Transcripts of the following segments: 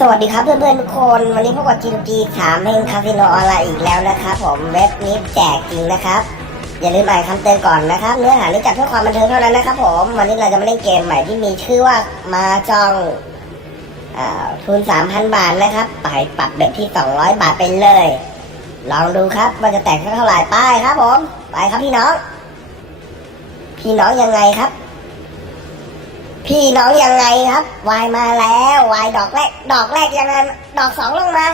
สวัสดีครับเพื่อนๆทุกคน วันนี้พบกับ G2G ถามเพลงคาสิโนออนไลน์อีกแล้วนะครับผมเว็บนี้แจกจริงนะครับ อย่าลืมอ่านคำเตือนก่อนนะครับ เนื้อหานี้จัดเพื่อความบันเทิงเท่านั้นนะครับผมวันนี้เราจะมาเล่นเกมใหม่ที่มีชื่อว่ามาจองอ่าทุน3,000บาทนะครับไปปรับเบ็ดที่200บาทไปเลย ลองดูครับว่าจะแตกเท่าไหร่ไป้ายครับผมไปครับพี่น้อง พี่น้องยังไงครับ พี่น้องยังไงครับวายมาแล้ววายดอกแรก ดอกแรกยังไงดอกสองลงมา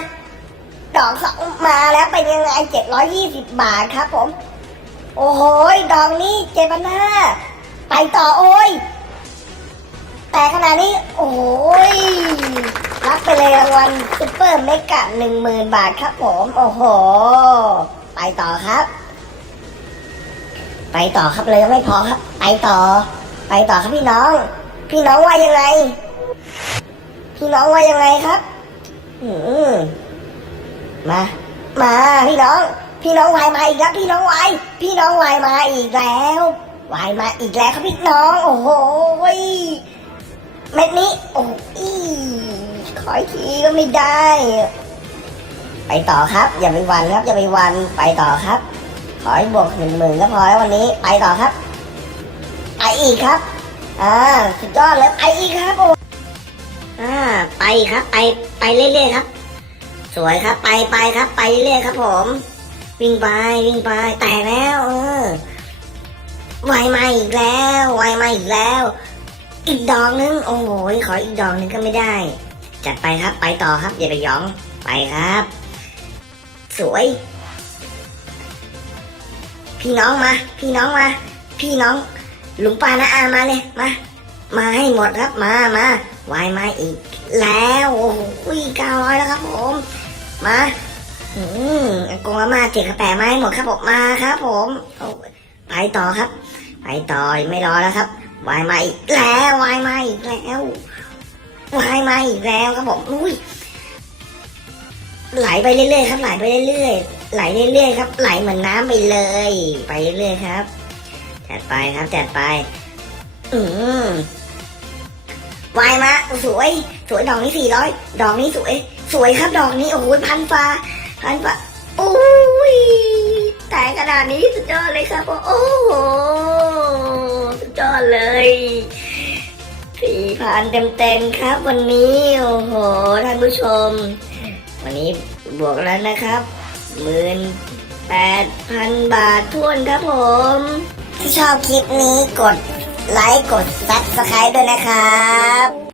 ดอกสองมาแล้วเป็นยังไงเจ็ดร้อยี่สิบบาทครับผม โอ้โหดอกนี้เจ็ดพันห้าไปต่อโอ้ย แต่ขนาดนี้ โอ้โหรับไปเลยรางวัลซุปเปอร์เมกะหนึ่งหมื่นบาทครับผม โอ้โห ไปต่อครับ ไปต่อครับเลยยังไม่พอครับ ไปต่อ ไปต่อครับพี่น้อง พี่น้องว่ายังไง พี่น้องว่ายังไงครับอืมมา มาพี่น้อง พี่น้องวายมาอีกแล้ว พี่น้องวายพี่น้องวายมาอีกแล้ววายมาอีกแล้วครับพี่น้อง โอ้โหยเม็ดนี้ โอ้ยขออีกทีก็ไม่ได้ ไปต่อครับ อย่าไปหวันครับ อย่าไปหวันไปต่อครับ ขอให้บวกหนึ่งหมื่นก็พอแล้ววันนี้ ไปต่อครับ ไปอีกครับ อ่าสุดยอดเลยไปอีกครับโอ้อ่าไปครับไปไปเรื่อยๆครับ สวยครับไปไปครับ ไปเรื่อยๆครับ ผม วิ่งไปวิ่งไปแตกแล้วเออวายมาอีกแล้ววายมาอีกแล้ว อีกดอกนึงโอ้โหขออีกดอกนึงก็ไม่ได้ จัดไปครับไปต่อครับ อย่าไปหยองไปครับ สวย พี่น้องมา พี่น้องมา พี่น้อง ลุงป้านะอามาเลยมามาให้หมดครับมามาวายมาอีก แล้วโอ้โหเก้าร้อยแล้วครับผมมาอืมอากงอามาเจ็ดกระแปะมาให้หมดครับผมมาครับ ผมไปต่อครับ ไปต่อไม่รอแล้วครับวายมาอีกแล้ววายมาอีกแล้ววายมาอีกแล้วครับผมอุ้ยไหลไปเรื่อยๆครับไหลไปเรื่อยๆไหลเรื่อยๆครับ ไหลเหมือนน้ำไปเลย ไปเรื่อยๆครับ จัดไปครับจัดไป อืมวายมาสวย สวยดอกนี้สี่ร้อยดอกนี้สวย สวยครับดอกนี้โอ้โหพันฟ้าพันฟ้าโอ้ยแต่ขนาดนี้สุดยอดเลยครับ โอ้โหสุดยอดเลยสี่พันเต็มๆครับ วันนี้โอ้โหท่านผู้ชม วันนี้บวกแล้วนะครับหมื่นแปดพันบาททวนครับผม ชอบคลิปนี้กดไลค์กดซับสไครต์ด้วยนะครับ